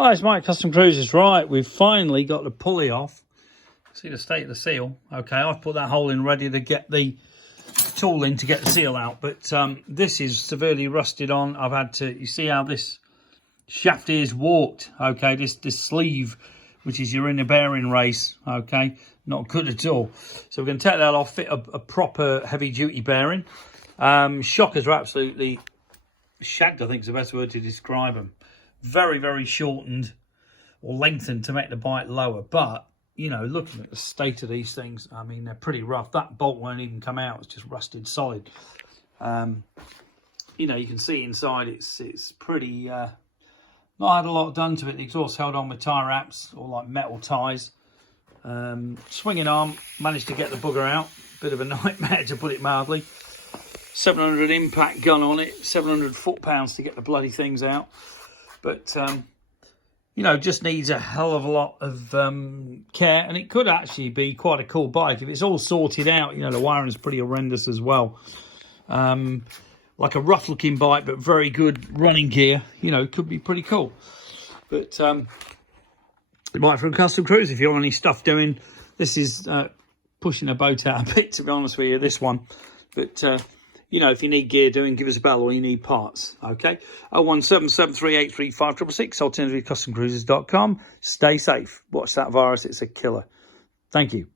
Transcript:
Hi, it's Mike, CustomCruisers. Right, we've finally got the pulley off. See the state of the seal. Okay, I've put that hole in ready to get the tool in to get the seal out. But this is severely rusted on. I've had to, you see how this shaft is warped. Okay, this sleeve, which is your inner bearing race. Okay, not good at all. So we're going to take that off, fit a proper heavy duty bearing. Shockers are absolutely shagged, I think is the best word to describe them. Very, very shortened or lengthened to make the bite lower. But, you know, looking at the state of these things, I mean, they're pretty rough. That bolt won't even come out. It's just rusted solid. You know, you can see inside it's pretty, not had a lot done to it. The exhaust held on with tie wraps or like metal ties. Swinging arm, managed to get the bugger out. Bit of a nightmare to put it mildly. 700 impact gun on it, 700 foot-pounds to get the bloody things out. But, you know, just needs a hell of a lot of care. And it could actually be quite a cool bike. If it's all sorted out, you know, the wiring's pretty horrendous as well. Like a rough-looking bike, but very good running gear. You know, could be pretty cool. But, bike from CustomCruisers, if you want any stuff doing. This is pushing a boat out a bit, to be honest with you, this one. But... you know, if you need gear doing, give us a bell or you need parts, okay? 01773835666, alternatively customcruisers.com. Stay safe. Watch that virus. It's a killer. Thank you.